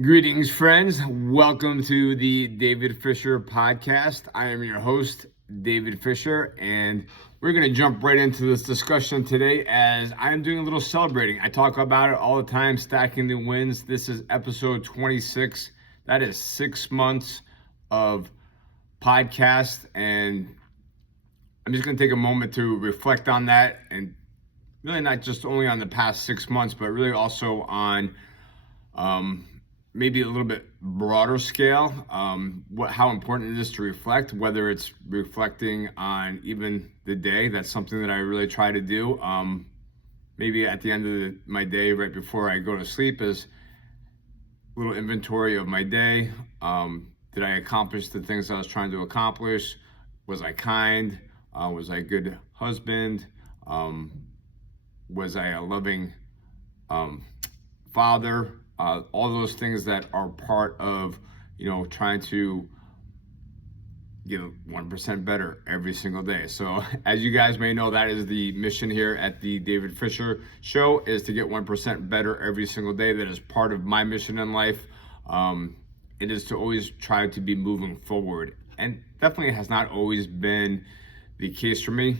Greetings, friends. Welcome to the David Fisher podcast. I am your host, David Fisher, and we're going to jump right into this discussion today as I'm doing a little celebrating. I talk about it all the time, stacking the wins. This is episode 26. That is 6 months of podcast, and I'm just going to take a moment to reflect on that, and really not just only on the past 6 months, but really also on maybe a little bit broader scale, how important it is to reflect, whether it's reflecting on even the day. That's something that I really try to do. Maybe at the end of my day, right before I go to sleep, is a little inventory of my day. Did I accomplish the things I was trying to accomplish? Was I kind? Was I a good husband? Was I a loving father? All those things that are part of, trying to get 1% better every single day. So as you guys may know, that is the mission here at the David Fisher Show, is to get 1% better every single day. That is part of my mission in life. It is to always try to be moving forward. And definitely has not always been the case for me.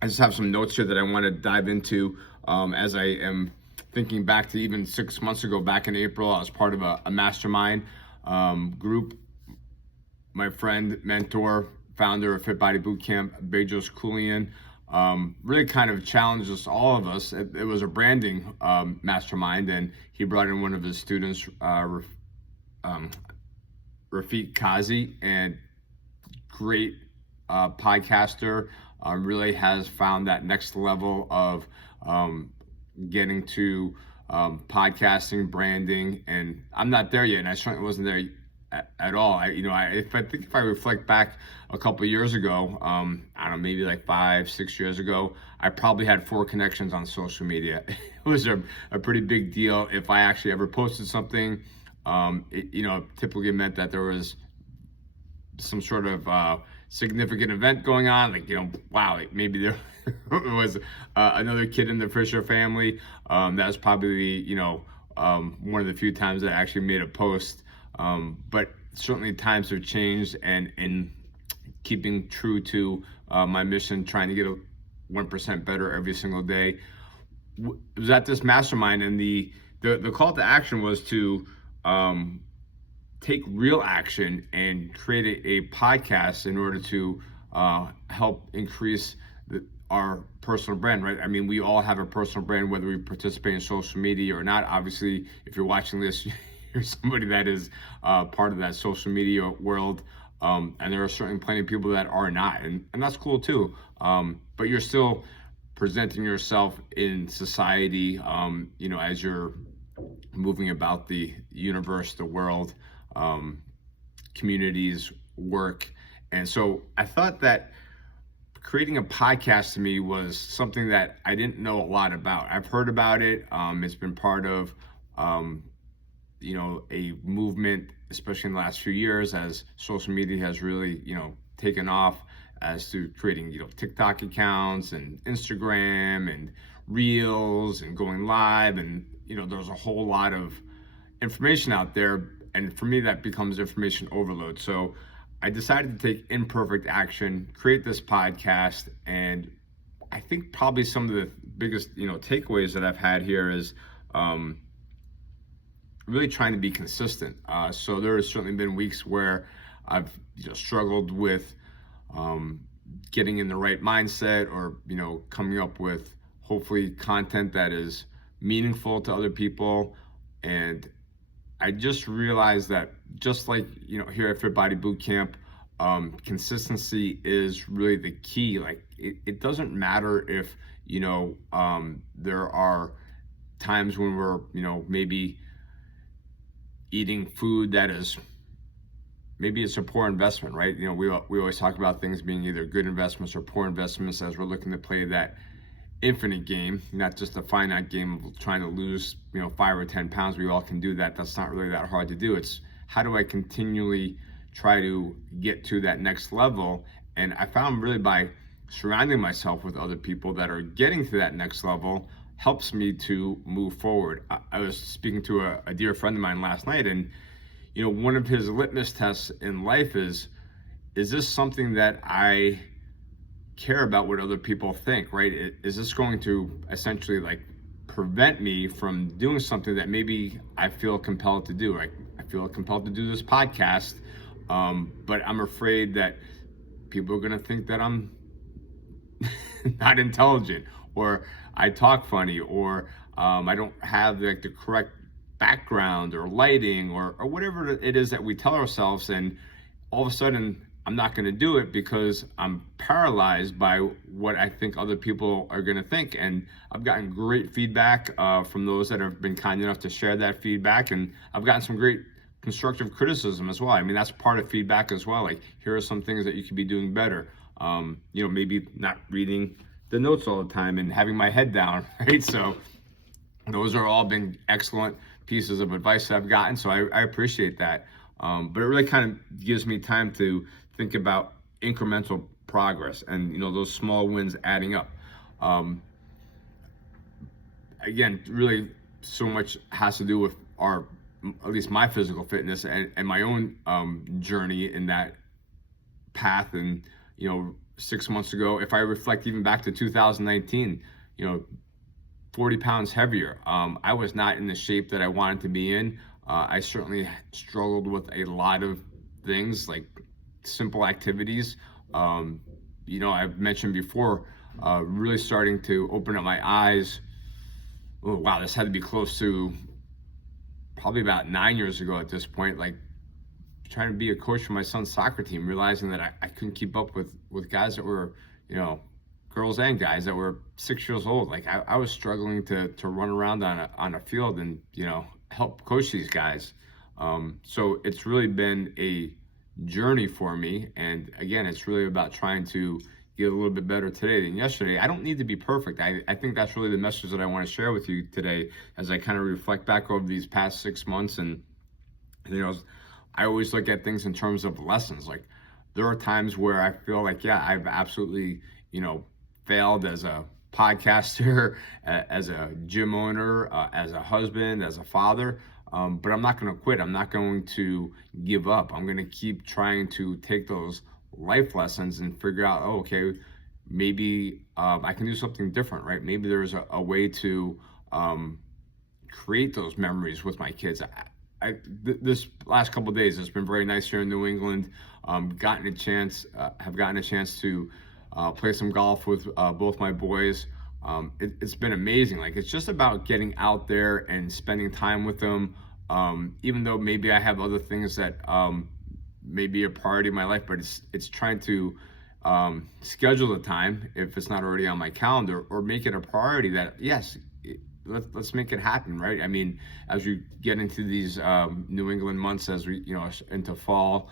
I just have some notes here that I want to dive into as I am thinking back to even 6 months ago, back in April. I was part of a mastermind group. My friend, mentor, founder of Fit Body Bootcamp, Bejos Koulian, really kind of challenged us, all of us. It was a branding mastermind, and he brought in one of his students, Rafiq Kazi, and great podcaster, really has found that next level of getting to podcasting, branding, and I'm not there yet, and I certainly wasn't there at all. I think if I reflect back a couple of years ago, I don't know, maybe like 5-6 years ago, I probably had 4 connections on social media. It was a pretty big deal. If I actually ever posted something, it typically meant that there was some sort of significant event going on, wow, maybe there was another kid in the Fisher family. That was probably, one of the few times that I actually made a post. But certainly times have changed, and in keeping true to my mission, trying to get 1% better every single day, was at this mastermind, and the call to action was to take real action and create a podcast in order to help increase our personal brand, right? I mean, we all have a personal brand, whether we participate in social media or not. Obviously, if you're watching this, you're somebody that is part of that social media world. And there are certainly plenty of people that are not, and that's cool too. But you're still presenting yourself in society, as you're moving about the universe, the world, communities, work. And so I thought that creating a podcast to me was something that I didn't know a lot about. I've heard about it. It's been part of, a movement, especially in the last few years, as social media has really, taken off, as to creating, TikTok accounts and Instagram and Reels and going live. And, there's a whole lot of information out there. And for me, that becomes information overload. So I decided to take imperfect action, create this podcast, and I think probably some of the biggest, takeaways that I've had here is really trying to be consistent. So there has certainly been weeks where I've struggled with getting in the right mindset, or coming up with hopefully content that is meaningful to other people. And I just realized that, just like here at Fit Body Bootcamp, consistency is really the key. Like it doesn't matter if there are times when we're maybe eating food that is, maybe it's a poor investment, right? We always talk about things being either good investments or poor investments, as we're looking to play that infinite game, not just a finite game of trying to lose 5 or 10 pounds. We all can do that. That's not really that hard to do. It's how do I continually try to get to that next level? And I found really by surrounding myself with other people that are getting to that next level helps me to move forward. I was speaking to a dear friend of mine last night, and one of his litmus tests in life is this something that I care about what other people think, right? Is this going to essentially like prevent me from doing something that maybe I feel compelled to do? Like I feel compelled to do this podcast, but I'm afraid that people are going to think that I'm not intelligent, or I talk funny, or I don't have like the correct background or lighting, or whatever it is that we tell ourselves, and all of a sudden I'm not going to do it because I'm paralyzed by what I think other people are going to think. And I've gotten great feedback from those that have been kind enough to share that feedback, and I've gotten some great constructive criticism as well. I mean, that's part of feedback as well. Like, here are some things that you could be doing better. Maybe not reading the notes all the time and having my head down, right? So those are all been excellent pieces of advice that I've gotten. So I appreciate that. But it really kind of gives me time to think about incremental progress and, those small wins adding up. Again, really so much has to do with at least my physical fitness and my own journey in that path. And, 6 months ago, if I reflect even back to 2019, 40 pounds heavier. I was not in the shape that I wanted to be in. I certainly struggled with a lot of things, like simple activities. I've mentioned before, really starting to open up my eyes. Oh, wow, this had to be close to probably about 9 years ago at this point, like trying to be a coach for my son's soccer team, realizing that I couldn't keep up with guys that were, girls and guys that were 6 years old. Like I was struggling to run around on a field and, help coach these guys. So it's really been a journey for me. And again, it's really about trying to get a little bit better today than yesterday. I don't need to be perfect. I think that's really the message that I want to share with you today as I kind of reflect back over these past 6 months. And, I always look at things in terms of lessons. Like, there are times where I feel like, yeah, I've absolutely, failed as a podcaster, as a gym owner, as a husband, as a father. But I'm not going to quit. I'm not going to give up. I'm going to keep trying to take those life lessons and figure out, oh, okay, maybe I can do something different, right? Maybe there's a way to create those memories with my kids. This last couple of days, it's been very nice here in New England. Have gotten a chance to play some golf with both my boys. It's been amazing. Like, it's just about getting out there and spending time with them. Even though maybe I have other things that may be a priority in my life, but it's trying to schedule the time, if it's not already on my calendar, or make it a priority that, yes, let's make it happen, right? I mean, as we get into these New England months, as we, into fall,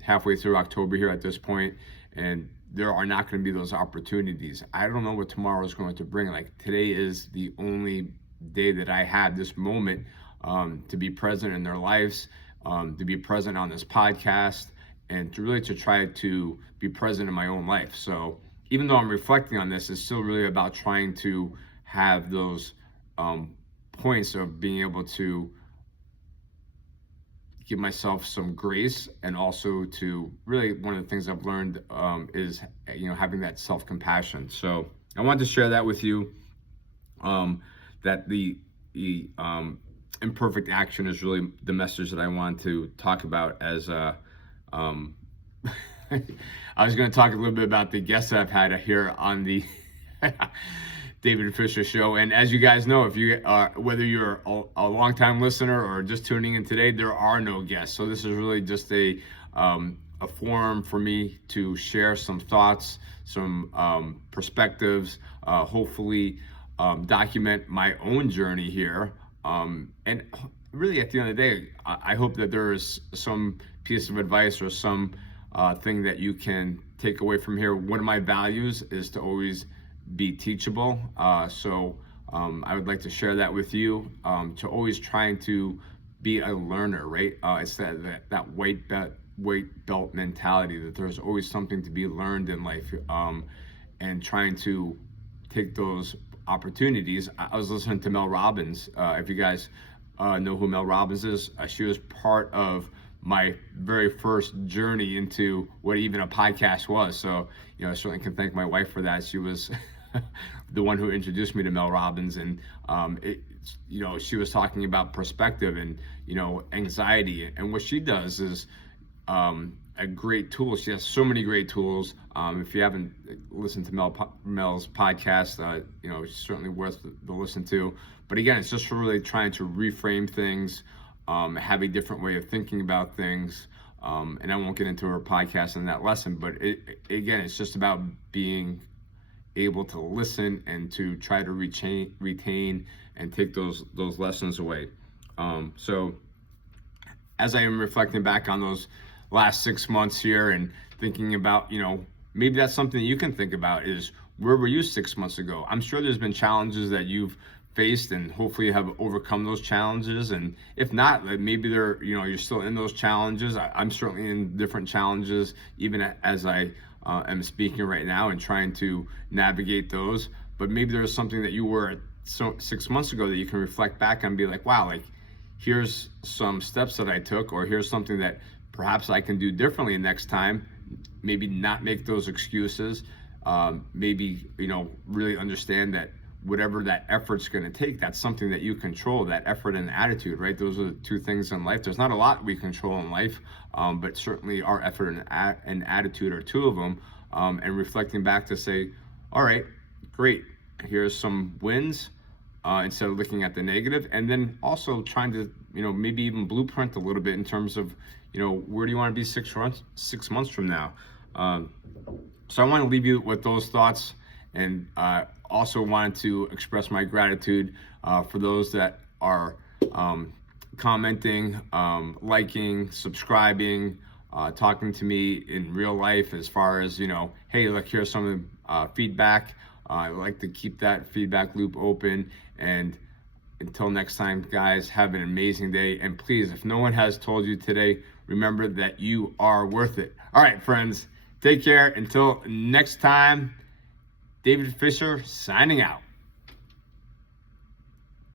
halfway through October here at this point, and there are not going to be those opportunities. I don't know what tomorrow is going to bring. Like, today is the only day that I have this moment to be present in their lives, to be present on this podcast, and to try to be present in my own life. So even though I'm reflecting on this, it's still really about trying to have those points of being able to give myself some grace, and also to really, one of the things I've learned is having that self-compassion. So I wanted to share that with you, that the imperfect action is really the message that I want to talk about. As I was going to talk a little bit about the guests that I've had here on the David Fisher Show. And as you guys know, if you whether you're a longtime listener or just tuning in today, there are no guests. So this is really just a forum for me to share some thoughts, some perspectives, hopefully document my own journey here. And really, at the end of the day, I hope that there is some piece of advice or some thing that you can take away from here. One of my values is to always be teachable. So I would like to share that with you, to always trying to be a learner, right? It's that white belt mentality, that there's always something to be learned in life, and trying to take those opportunities. I was listening to Mel Robbins. If you guys know who Mel Robbins is, she was part of my very first journey into what even a podcast was. So, I certainly can thank my wife for that. She was the one who introduced me to Mel Robbins, and she was talking about perspective and anxiety, and what she does is a great tool. She has so many great tools. If you haven't listened to Mel's podcast, it's certainly worth the listen to. But again, it's just really trying to reframe things, have a different way of thinking about things. And I won't get into her podcast in that lesson, but again, it's just about being able to listen and to try to retain and take those lessons away. So as I am reflecting back on those last 6 months here and thinking about, maybe that's something that you can think about is, where were you 6 months ago? I'm sure there's been challenges that you've faced, and hopefully you have overcome those challenges. And if not, maybe you're still in those challenges. I'm certainly in different challenges, even as I am speaking right now and trying to navigate those. But maybe there's something that you were 6 months ago that you can reflect back and be like, wow, here's some steps that I took, or here's something that perhaps I can do differently next time. Maybe not make those excuses. Maybe, really understand that whatever that effort's going to take, that's something that you control, that effort and attitude, right? Those are the two things in life. There's not a lot we control in life, but certainly our effort and attitude are two of them. And reflecting back to say, all right, great, here's some wins, instead of looking at the negative. And then also trying to, maybe even blueprint a little bit in terms of, where do you want to be 6 months from now? So I want to leave you with those thoughts, and also wanted to express my gratitude for those that are commenting, liking, subscribing, talking to me in real life as far as, hey, look, here's some feedback. I like to keep that feedback loop open. And until next time, guys, have an amazing day. And please, if no one has told you today, remember that you are worth it. All right, friends, take care. Until next time, David Fisher signing out.